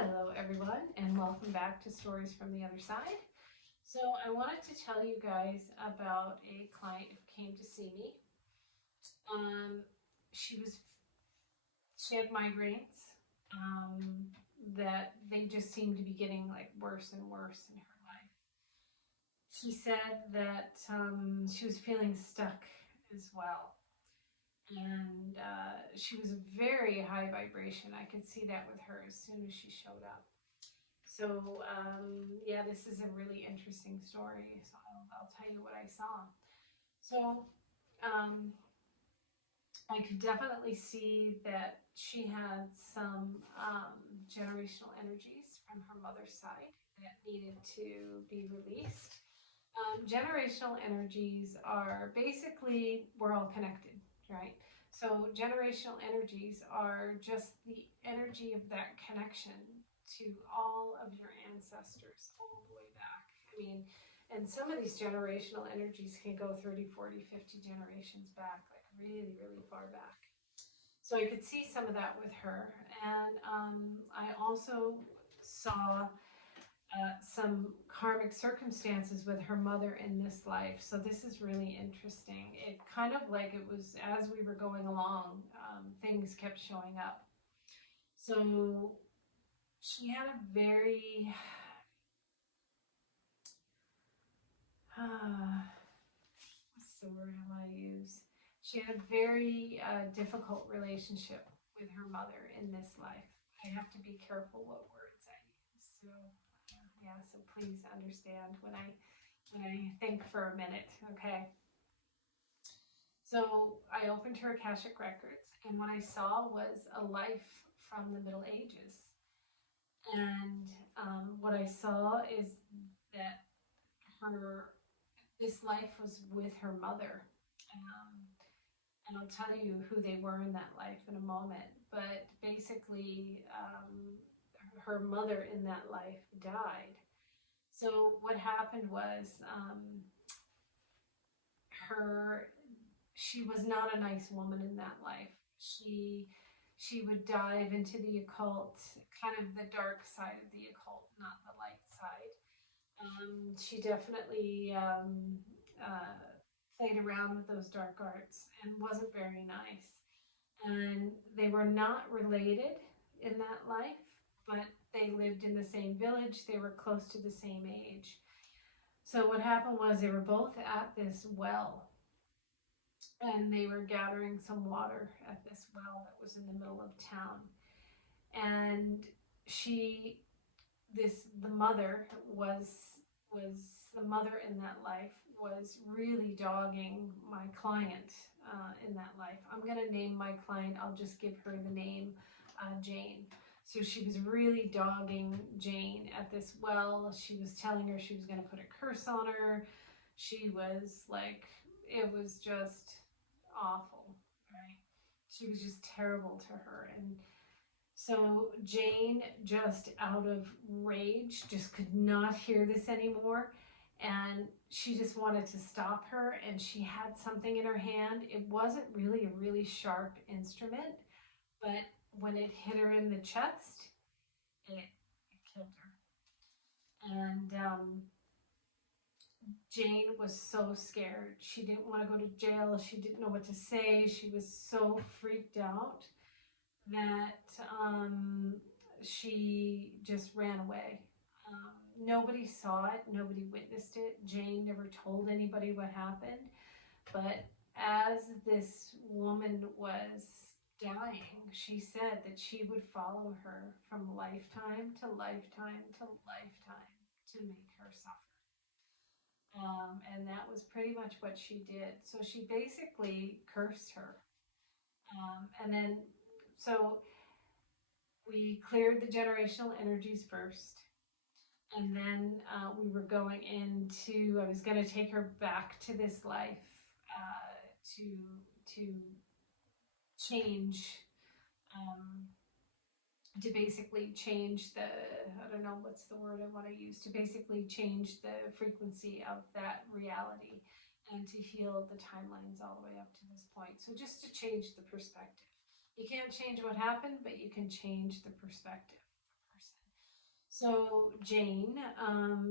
Hello everyone, and welcome back to Stories from the Other Side. So I wanted to tell you guys about a client who came to see me. She had migraines that they just seemed to be getting like worse and worse in her life. She said that she was feeling stuck as well. And she was a very high vibration. I could see that with her as soon as she showed up. So, yeah, this is a really interesting story. So I'll tell you what I saw. So, I could definitely see that she had some generational energies from her mother's side that needed to be released. Generational energies are basically, we're all connected, right? So generational energies are just the energy of that connection to all of your ancestors all the way back. I mean, and some of these generational energies can go 30, 40, 50 generations back, like really, really far back. So I could see some of that with her. And I also saw some karmic circumstances with her mother in this life. So this is really interesting. It kind of like it was as we were going along, things kept showing up. So she had a very, what's the word I want to use? She had a very difficult relationship with her mother in this life. I have to be careful what words I use. So yeah, so please understand when I think for a minute, okay? So I opened her Akashic Records, and what I saw was a life from the Middle Ages. And what I saw is that this life was with her mother. And I'll tell you who they were in that life in a moment. But basically, her mother in that life died. So what happened was she was not a nice woman in that life. She would dive into the occult, kind of the dark side of the occult, not the light side. She definitely played around with those dark arts and wasn't very nice. And they were not related in that life, but they lived in the same village. They were close to the same age. So what happened was they were both at this well, and they were gathering some water at this well that was in the middle of town. And the mother in that life was really dogging my client in that life. I'm going to name my client, I'll just give her the name Jane. So she was really dogging Jane at this well. She was telling her she was going to put a curse on her. She was like, it was just awful, right? She was just terrible to her. And so Jane, just out of rage, just could not hear this anymore. And she just wanted to stop her, and she had something in her hand. It wasn't really a really sharp instrument, but when it hit her in the chest, it killed her. And Jane was so scared. She didn't want to go to jail. She didn't know what to say. She was so freaked out that she just ran away. Nobody saw it. Nobody witnessed it. Jane never told anybody what happened. But as this woman was dying, she said that she would follow her from lifetime to lifetime to lifetime to make her suffer. And that was pretty much what she did. So she basically cursed her. And then, so we cleared the generational energies first. And then we were going into, I was going to take her back to this life to change, to basically change the, I don't know what's the word I want to use, to basically change the frequency of that reality and to heal the timelines all the way up to this point. So just to change the perspective. You can't change what happened, but you can change the perspective of a person. So Jane,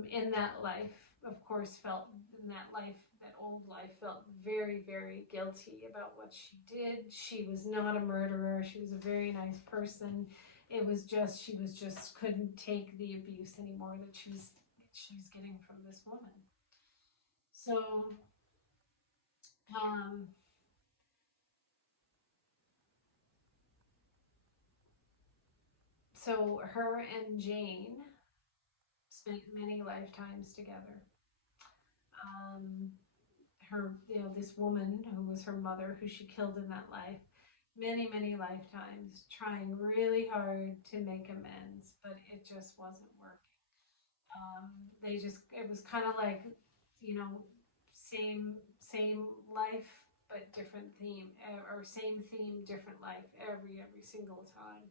in that life, of course, felt in that life, that old life, felt very, very guilty about what she did. She was not a murderer. She was a very nice person. It was just she was just couldn't take the abuse anymore that she's getting from this woman. So um, so her and Jane spent many lifetimes together. Um, her, this woman who was her mother, who she killed in that life, many, many lifetimes, trying really hard to make amends, but it just wasn't working. It was kind of like, you know, same life, but different theme, or same theme, different life, every single time.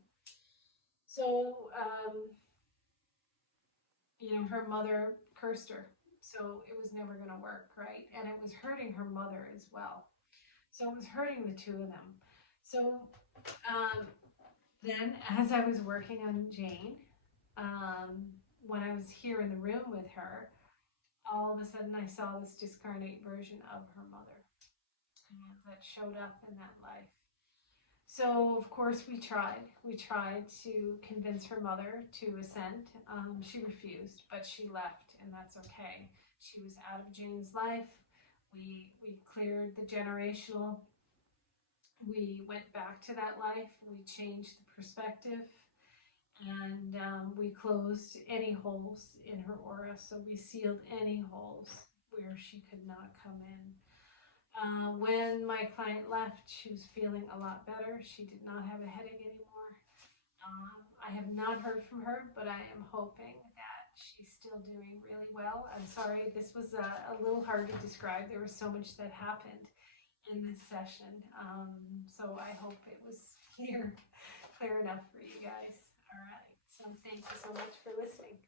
So, her mother cursed her, so it was never going to work, right? And it was hurting her mother as well. So it was hurting the two of them. So um, then, as I was working on Jane, um, when I was here in the room with her, all of a sudden I saw this discarnate version of her mother that showed up in that life. So, of course, we tried. We tried to convince her mother to ascend. She refused, but she left, and that's okay. She was out of Jane's life. We cleared the generational. We went back to that life. We changed the perspective, and we closed any holes in her aura. So we sealed any holes where she could not come in. When my client left, she was feeling a lot better. She did not have a headache anymore. I have not heard from her, but I am hoping that she's still doing really well. I'm sorry, this was a little hard to describe. There was so much that happened in this session. So I hope it was clear enough for you guys. All right. So thank you so much for listening.